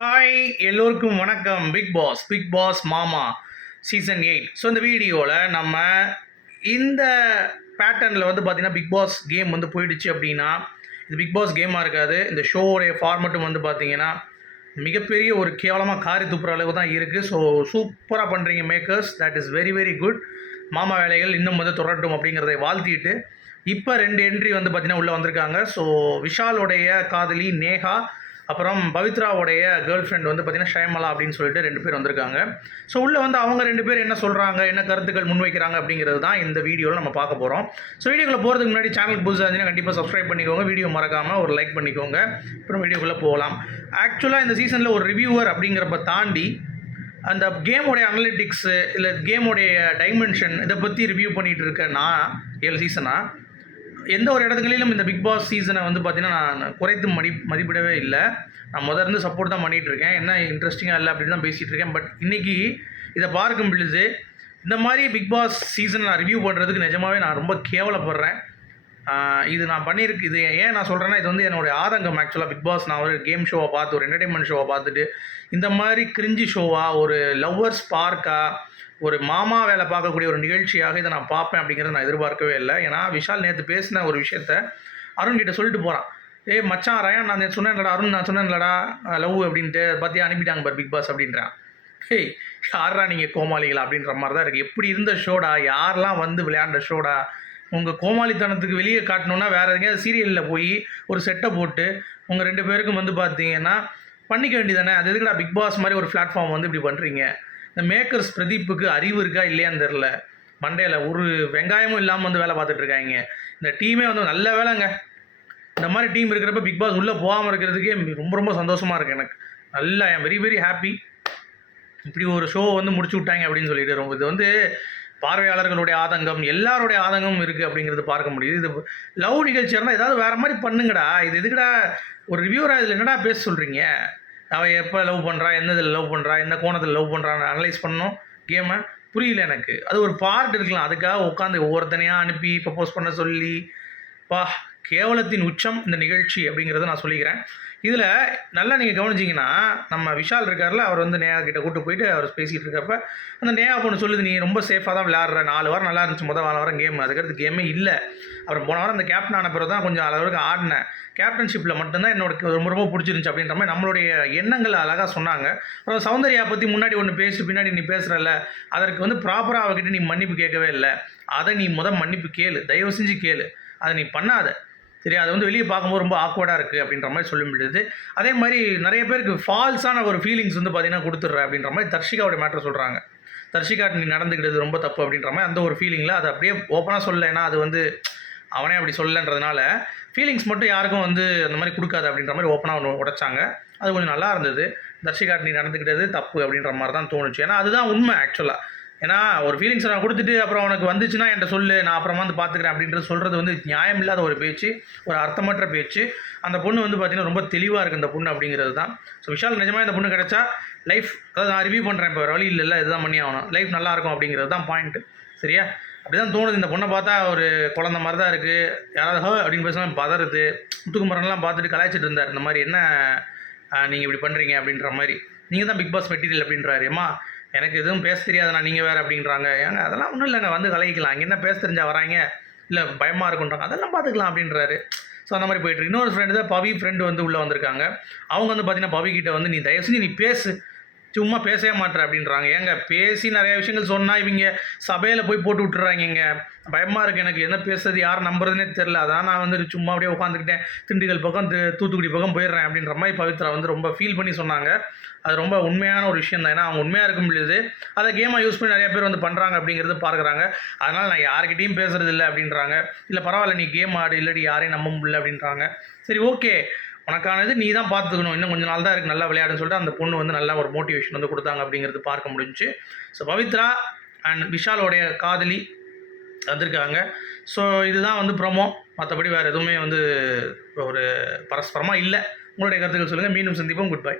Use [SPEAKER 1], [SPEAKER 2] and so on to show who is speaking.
[SPEAKER 1] Hi எல்லோருக்கும் வணக்கம். Big Boss Big Boss மாமா சீசன் எயிட் ஸோ இந்த வீடியோவில் நம்ம இந்த பேட்டர்னில் வந்து பார்த்தீங்கன்னா பிக் பாஸ் கேம் வந்து போயிடுச்சு அப்படின்னா இது பிக் பாஸ் கேமாக இருக்காது. இந்த ஷோவுடைய ஃபார்மட்டும் வந்து பார்த்தீங்கன்னா மிகப்பெரிய ஒரு கேவலமாக காரி துப்புற அளவு தான் இருக்குது ஸோ சூப்பராக பண்ணுறீங்க makers that is very very good மாமா வேலைகள் இன்னும் வந்து தொடரட்டும் அப்படிங்கிறதை வாழ்த்திட்டு இப்போ ரெண்டு என்ட்ரி வந்து பார்த்திங்கன்னா உள்ளே வந்திருக்காங்க. ஸோ விஷாலுடைய காதலி நேஹா அப்புறம் பவித்ராவுடைய கேர்ள் ஃப்ரெண்ட் வந்து பார்த்தீங்கன்னா ஷயமலா அப்படின்னு சொல்லிட்டு ரெண்டு பேர் வந்திருக்காங்க. ஸோ உள்ளே வந்து அவங்க ரெண்டு பேர் என்ன சொல்கிறாங்க என்ன கருத்துக்கள் முன்வைக்கிறாங்க அப்படிங்கிறது தான் இந்த வீடியோவில் நம்ம பார்க்க போகிறோம் ஸோ வீடியோக்குள்ளே போகிறதுக்கு முன்னாடி சேனல் புதுசாக இருந்துச்சுன்னா கண்டிப்பாக சப்ஸ்கிரைப் பண்ணிக்கோங்க. வீடியோ மறக்காமல் ஒரு லைக் பண்ணிக்கோங்க. அப்புறம் வீடியோக்குள்ளே போகலாம். ஆக்சுவலாக இந்த சீசனில் ஒரு ரிவ்யூவர் அப்படிங்கிறப்ப தாண்டி அந்த கேமோடைய அனலிட்டிக்ஸு இல்லை கேமோடைய டைமென்ஷன் இதை பற்றி ரிவ்யூ பண்ணிகிட்டு இருக்கேன் நான் ஏழு சீசனாக எந்த ஒரு இடத்துகளிலும் இந்த பிக் பாஸ் சீசனை வந்து பார்த்தீங்கன்னா நான் குறைத்து மதி மதிப்பிடவே இல்லை. நான் முதல்ல இருந்து சப்போர்ட் தான் பண்ணிகிட்டு இருக்கேன். என்ன இன்ட்ரெஸ்டிங்காக இல்லை அப்படின்னு தான் பேசிகிட்டு இருக்கேன். பட் இன்றைக்கி இதை பார்க்கும் பொழுது இந்த மாதிரி பிக் பாஸ் சீசனை நான் ரிவ்யூ பண்ணுறதுக்கு நிஜமாகவே நான் ரொம்ப கேவலப்படுறேன். இது நான் பண்ணியிருக்கு இது ஏன் நான் சொல்கிறேன்னா இது வந்து என்னுடைய ஆதங்கம் ஆக்சுவலாக பிக் பாஸ். நான் ஒரு கேம் ஷோவை பார்த்து ஒரு என்டர்டைன்மெண்ட் ஷோவை பார்த்துட்டு இந்த மாதிரி கிரிஞ்சி ஷோவாக ஒரு லவ்வர்ஸ் பார்க்காக ஒரு மாமா வேலை பார்க்கக்கூடிய ஒரு நிகழ்ச்சியாக இதை நான் பார்ப்பேன் அப்படிங்கிறத நான் எதிர்பார்க்கவே இல்லை. ஏன்னா விஷால் நேற்று பேசின ஒரு விஷயத்த அருண் கிட்ட சொல்லிட்டு போகிறான் ஏய் மச்சான் ரயான் நான் சொன்னேன்லடா அருண் நான் சொன்னேன்லடா லவ் அப்படின்ட்டு பார்த்தியா அனுப்பிட்டாங்க பார் பிக் பாஸ் அப்படின்றான். ஹேய் யாரா நீங்கள் கோமாளிகளா? அப்படின்ற மாதிரி தான் இருக்குது எப்படி இருந்த ஷோடா? யாரெல்லாம் வந்து விளையாண்ட ஷோடா? உங்கள் கோமாளித்தனத்துக்கு வெளியே காட்டணுன்னா வேறு எங்கேயாவது சீரியலில் போய் ஒரு செட்டை போட்டு உங்கள் ரெண்டு பேருக்கும் வந்து பார்த்தீங்கன்னா பண்ணிக்க வேண்டியதானே அது எதுக்குடா பிக் பாஸ் மாதிரி ஒரு பிளாட்ஃபார்ம் வந்து இப்படி பண்ணுறீங்க இந்த மேக்கர்ஸ் பிரதீப்புக்கு அறிவு இருக்கா இல்லையான்னு தெரில மண்டையில் ஒரு வெங்காயமும் இல்லாமல் வந்து வேலை பார்த்துட்டு இருக்காங்க. இந்த டீமே வந்து நல்ல வேலைங்க. இந்த மாதிரி டீம் இருக்கிறப்ப பிக் பாஸ் உள்ளே போகாமல் இருக்கிறதுக்கே ரொம்ப ரொம்ப சந்தோஷமாக இருக்குது எனக்கு. நல்லா ஐ வெரி வெரி ஹாப்பி இப்படி ஒரு ஷோ வந்து முடிச்சு விட்டாங்க அப்படின்னு சொல்லிட்டு ரொம்ப இது வந்து பார்வையாளர்களுடைய ஆதங்கம் எல்லாருடைய ஆதங்கமும் இருக்குது அப்படிங்கிறது பார்க்க முடியுது. இது லவ் நிகழ்ச்சியாக இருந்தால் ஏதாவது வேறு மாதிரி பண்ணுங்கடா. இது எதுக்குடா? ஒரு ரிவ்யூராக இதில் என்னடா பேச சொல்கிறீங்க அவள் எப்போ லவ் பண்ணுறா என்னதில் இதில் லவ் பண்ணுறா என்ன கோணத்தில் லவ் பண்ணுறான்னு அனலைஸ் பண்ணோம் கேமை புரியல எனக்கு. அது ஒரு பார்ட் இருக்கலாம் அதுக்காக உட்காந்து ஒவ்வொருத்தனையாக அனுப்பி ப்ரப்போஸ் பண்ண சொல்லி பா கேவலத்தின் உச்சம் இந்த நிகழ்ச்சி அப்படிங்கிறத நான் சொல்லிக்கிறேன். இதில் நல்லா நீங்கள் கவனிச்சிங்கன்னா நம்ம விஷால் இருக்கார்ல அவர் வந்து நேயா கிட்ட கூட்டு போயிட்டு அவர் பேசிகிட்டு இருக்கப்ப அந்த நேயா பொண்ணு சொல்லுது நீ ரொம்ப சேஃபாக தான் விளையாடுற. நாலு வாரம் நல்லா இருந்துச்சு. முதல் நாலு வாரம் கேம் அதுக்கடுத்து கேமே இல்லை. அப்புறம் போன வாரம் அந்த கேப்டன் ஆன பிறகு தான் கொஞ்சம் அளவுக்கு ஆடினேன். கேப்டன்ஷிப்பில் மட்டும்தான் என்னோட ரொம்ப ரொம்ப பிடிச்சிருந்துச்சு. அப்படின்ற மாதிரி நம்மளுடைய எண்ணங்கள் அழகாக சொன்னாங்க. அப்புறம் சௌந்தர்யா பற்றி முன்னாடி ஒன்று பேசி பின்னாடி நீ பேசுகிறல்ல அதற்கு வந்து ப்ராப்பராக அவகிட்ட நீ மன்னிப்பு கேட்கவே இல்லை. அதை நீ முத மன்னிப்பு கேளு. தயவு செஞ்சு கேளு. அதை நீ பண்ணாத. சரி அது வந்து வெளியே பார்க்கும்போது ரொம்ப ஆக்வர்டாக இருக்குது அப்படின்ற மாதிரி சொல்ல முடியுது. அதே மாதிரி நிறைய பேருக்கு ஃபால்ஸான ஒரு ஃபீலிங்ஸ் வந்து பார்த்தீங்கன்னா கொடுத்துட்ற அப்படின்ற மாதிரி தர்ஷிகாவோட மேட்டர் சொல்கிறாங்க தர்ஷிகா நீ நடந்துக்கிட்டது ரொம்ப தப்பு அப்படின்ற மாதிரி அந்த ஒரு ஃபீலிங்கில் அதை அப்படியே ஓப்பனாக சொல்லலைன்னா அது வந்து அவனே அப்படி சொல்லன்றதுனால ஃபீலிங்ஸ் மட்டும் யாருக்கும் வந்து அந்த மாதிரி கொடுக்காது அப்படின்ற மாதிரி ஓப்பனாக ஒன்று உடைச்சாங்க. அது கொஞ்சம் நல்லா இருந்தது. தர்ஷிகா நீ நடந்துக்கிட்டது தப்பு அப்படின்ற மாதிரி தான் தோணுச்சு. ஏன்னா அதுதான் உண்மை ஆக்சுவலாக ஏன்னா ஒரு ஃபீலிங்ஸ் நான் கொடுத்துட்டு அப்புறம் உனக்கு வந்துச்சுன்னா என்கிட்ட சொல்லு நான் அப்புறமா வந்து பார்த்துக்கிறேன் அப்படின்றது சொல்கிறது வந்து நியாயம் இல்லாத ஒரு பேச்சு ஒரு அர்த்தமற்ற பேச்சு. அந்த பொண்ணு வந்து பார்த்திங்கன்னா ரொம்ப தெளிவாக இருக்குது இந்த பொண்ணு அப்படிங்கிறது தான். ஸோ விஷால் நிஜமாக இந்த பொண்ணு கிடச்சா லைஃப் அதாவது நான் ரிவ்யூ பண்ணுறேன் இப்போ வழி இல்லை இதுதான் பண்ணி ஆகணும். லைஃப் நல்லா இருக்கும் அப்படிங்கிறது தான் பாயிண்ட்டு சரியா? அப்படி தான் தோணுது இந்த பொண்ணை பார்த்தா ஒரு குழந்த மாதிரி தான் இருக்குது யாராவது ஹோ அப்படின்னு பேசினா பதறுது. முத்துக்குமரன்லாம் பார்த்துட்டு கலாய்ச்சிட்டு இருந்தார். இந்த மாதிரி என்ன நீங்கள் இப்படி பண்ணுறீங்க அப்படின்ற மாதிரி. நீங்கள் தான் பிக் பாஸ் மெட்டீரியல் அப்படின்றாரு. ஏமா எனக்கு எதுவும் பேச தெரியாதுண்ணா நீங்கள் வேறு அப்படின்றாங்க. ஏங்க அதெல்லாம் ஒன்றும் இல்லைங்க வந்து கலைக்கலாம் அங்கே என்ன பேச தெரிஞ்சா வராங்க? இல்லை பயமாக இருக்குன்றாங்க அதெல்லாம் பார்த்துக்கலாம் அப்படின்றாரு. ஸோ அந்த மாதிரி போயிட்டு இன்னொரு ஃப்ரெண்டு தான் பவி ஃப்ரெண்டு வந்து உள்ளே வந்திருக்காங்க. அவங்க வந்து பார்த்தீங்கன்னா பவி கிட்ட வந்து நீ தயவு செஞ்சு நீ பேசு. சும்மா பேசவே மாட்டேன் அப்படின்றாங்க. ஏங்க பேசி நிறைய விஷயங்கள் சொன்னால் இவங்க சபையில் போய் போட்டு விட்டுறாங்கங்க. பயமாக இருக்குது எனக்கு. என்ன பேசுறது யார் நம்புறதுனே தெரில அதான் நான் வந்து சும்மா அப்படியே உட்காந்துக்கிட்டேன். திண்டுக்கல் பக்கம் தூத்துக்குடி பக்கம் போயிடுறேன் அப்படின்ற மாதிரி பவித்ரா வந்து ரொம்ப ஃபீல் பண்ணி சொன்னாங்க. அது ரொம்ப உண்மையான ஒரு விஷயம் தான். ஏன்னா அவங்க உண்மையாக இருக்கும் பொழுது அதை கேமாக யூஸ் பண்ணி நிறைய பேர் வந்து பண்ணுறாங்க அப்படிங்கிறது பார்க்குறாங்க. அதனால் நான் யார்கிட்டையும் பேசுறது இல்லை அப்படின்றாங்க. இல்லை பரவாயில்ல நீ கேம் ஆடு. இல்லடி யாரையும் நம்ப முடியல அப்படின்றாங்க. சரி ஓகே உனக்கானது நீ தான் பார்த்துக்கணும். இன்னும் கொஞ்ச நாள் தான் இருக்குது நல்லா விளையாடுன்னு சொல்லிட்டு அந்த பொண்ணு வந்து நல்லா ஒரு மோட்டிவேஷன் வந்து கொடுத்தாங்க அப்படிங்கிறது பார்க்க முடிஞ்சுச்சு. ஸோ பவித்ரா அண்ட் விஷாலோடைய காதலி வந்திருக்காங்க. ஸோ இதுதான் வந்து ப்ரொமோ மற்றபடி வேறு எதுவுமே வந்து ஒரு பரஸ்பரமாக இல்லை. உங்களுடைய கருத்துக்கள் சொல்லுங்கள் மீண்டும் சந்திப்போம். Good bye